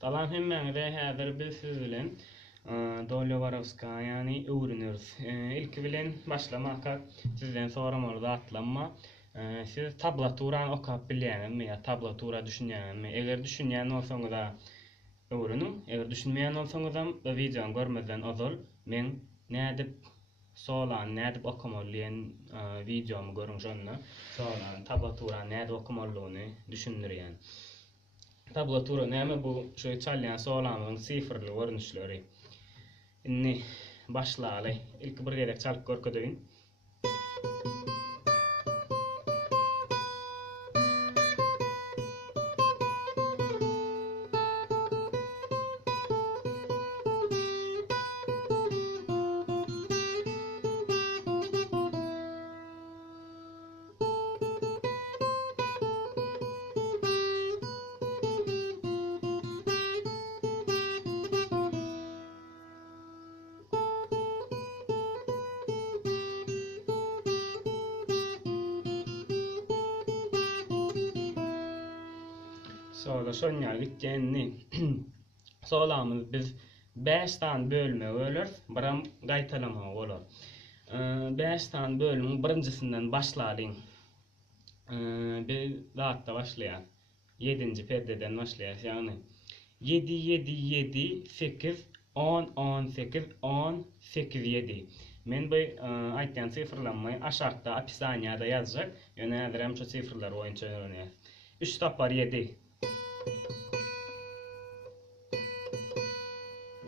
Talan hemmeňde häzir biz siz bilen Dolyovarovska ýani öwrünürs. İlk bilen başlamaka sizden soramol zatlanma. Siz tablaturany okap bilýänmi ýa tablatura düşünýänmi? Eger düşünýän bolsaňyz da öwrüniň. Eger düşünmeýän bolsaňyzam bu videoňy görmezden ozal men nädip solan, nädip okamal diýen videomy görüň şonda. Solan tablaturany nädip okamallygyny düşündirýän. Tablatura näme bu? Şöyle çalýan solamyň sifirli görnüşleri. Inni başlaly. İlk bir gerek çalyp görkezdiň. Sonra şonýar gitjenni solamyz biz 5 tan bölme bolar, biram gaýtalama bolar. 5 tan bölümüň birincisinden başladyň. Bir zatda başlaýar. 7-nji perdeden başlaýar. Ýani 7 7 7 8 10 18 10 8 7. Men bu aýtýan sifirlanmagy aşagda opisaniýada ýazjak. Ýöne häzir şu sifirler boýunça öýrenýär. 3 tapar 7.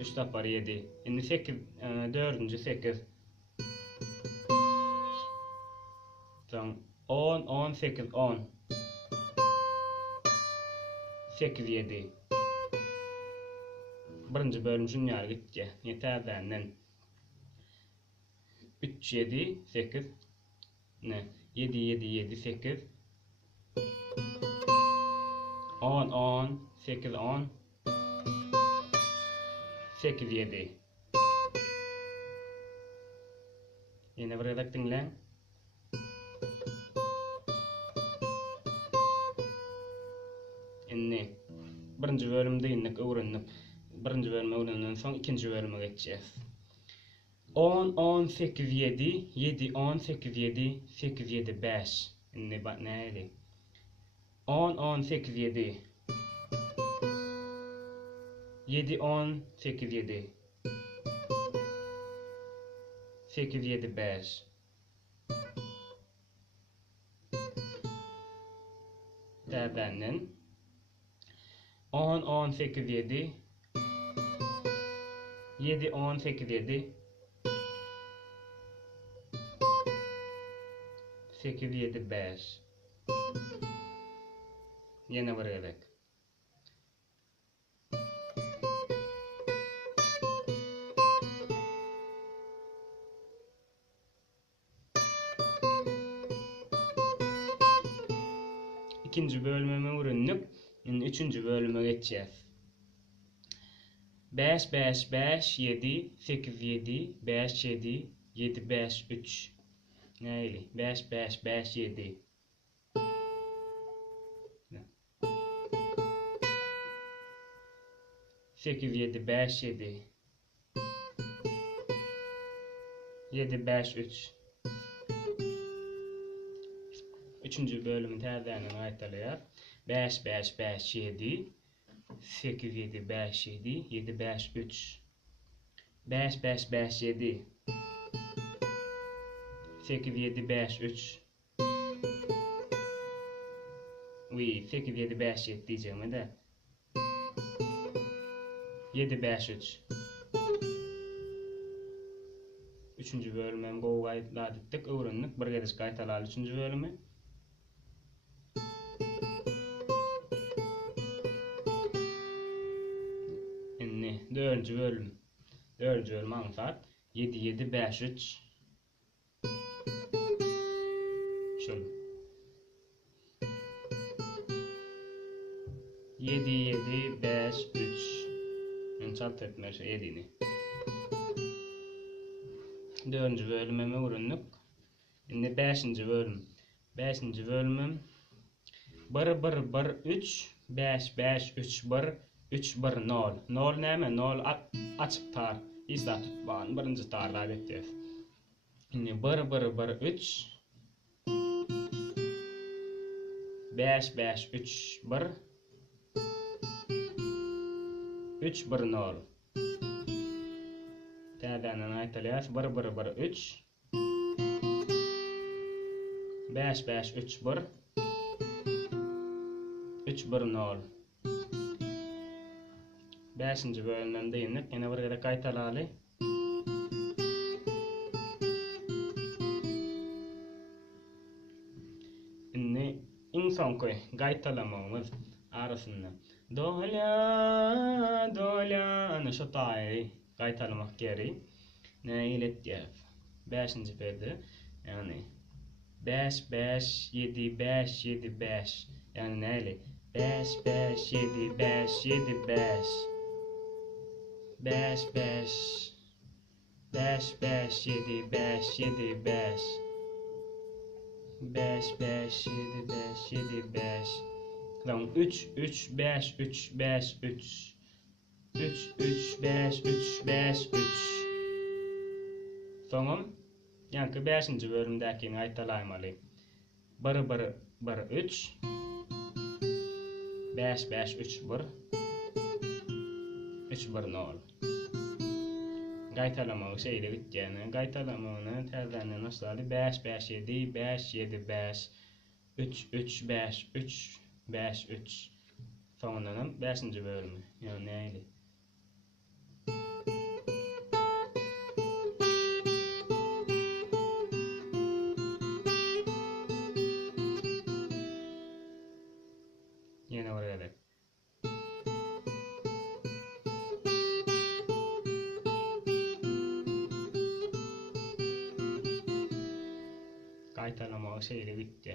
3 tapar 7. Indi 8, 4-nji 8. Tamam. 10, 18, 10. 8, 7. Birinci bölüm şunlar gitdi. Yeter benden. 3, 7, 8. Ne? 7, 7, 7, 8. 10, 10, 8, 10. 8, 7. Yine bir redak dinlen. Inni birinci bölümde innek öwrenip, birinci bölüme öwrenden soň ikinji bölüme geçýäs. 10 10 8 7 7 10 8 7 8 7 5. Inni bak näli? 10 10 8 7 7 10 8 7 8 7 5. Täzenden 10 10 8 7 7 10 8 7 8 7 5. Yine bir gerek. İkinci bölümüme öwrenip, üçüncü bölüme geçýäs. 5 5 5 7 8 7 5 7 7 5 3. Näli? 5 5 5 7. Sekiz yedi 5 7. 7 5 3. Üçüncü bölümün täzäni aýtylýar. 5 5 5 7 8 7 5 7 7 5 3. 5 5 5 7 8 7 5 3. Oui, 8 7 5 7 diyeceğim de. 7 5 3. Üçüncü bölümden bu gaýtladyk, öwrendik. Bir gediş gaýtalaly üçüncü bölümü. Inni 4-nji bölüm. 4-nji bölüm aňsat 7 7 5 3. Şöyle. 7 7 5 3. Ben çalt etmeye 7'ni. 4-nji bölüme öwrendik. Indi 5-nji bölüm. 5-nji bölümüm 1 1 1 3 5 5 3 1 3 1 0. 0 näme? 0 açık tar. İsa tutban birinci tarda getiriyoruz. Şimdi 1 1 1 3 5 5 3 1 3 1 0. Täzänen aýtalýas 1 1 1 3 5 5 3 1 3 1 0. 5-nji bölümden diýinip, ýene bir gere gaýtalaly. Indi iň soňky gaýtalamamyz arasynda dolya dolya ana şu taýy gaýtalamak gerek. Näme etýär? 5-nji perde, ýani 5 5 7 5 7 5. Yani näli? 5 5 7 5 7 5. 5 5 5 5 7 5 7 5. 5 5 7 5 7 5. Tamam 3 3 5 3 5 3. 3 3 5 3 5 3. Tamam. Yankı 5-nji bölümdäkini aýtalaýmaly. 1 1 1 3 5 5 3 1 3 1 0. Gaýtalamagy şeýle bitýäni. Gaýtalamagyny täzeden başlaly. 5 5 7 5 7 5 3 3 5 3 5 3. Soňundan 5-nji bölümi. Ýani näli? Yine oraya da. Gaýtalamagy şeýle bitdi.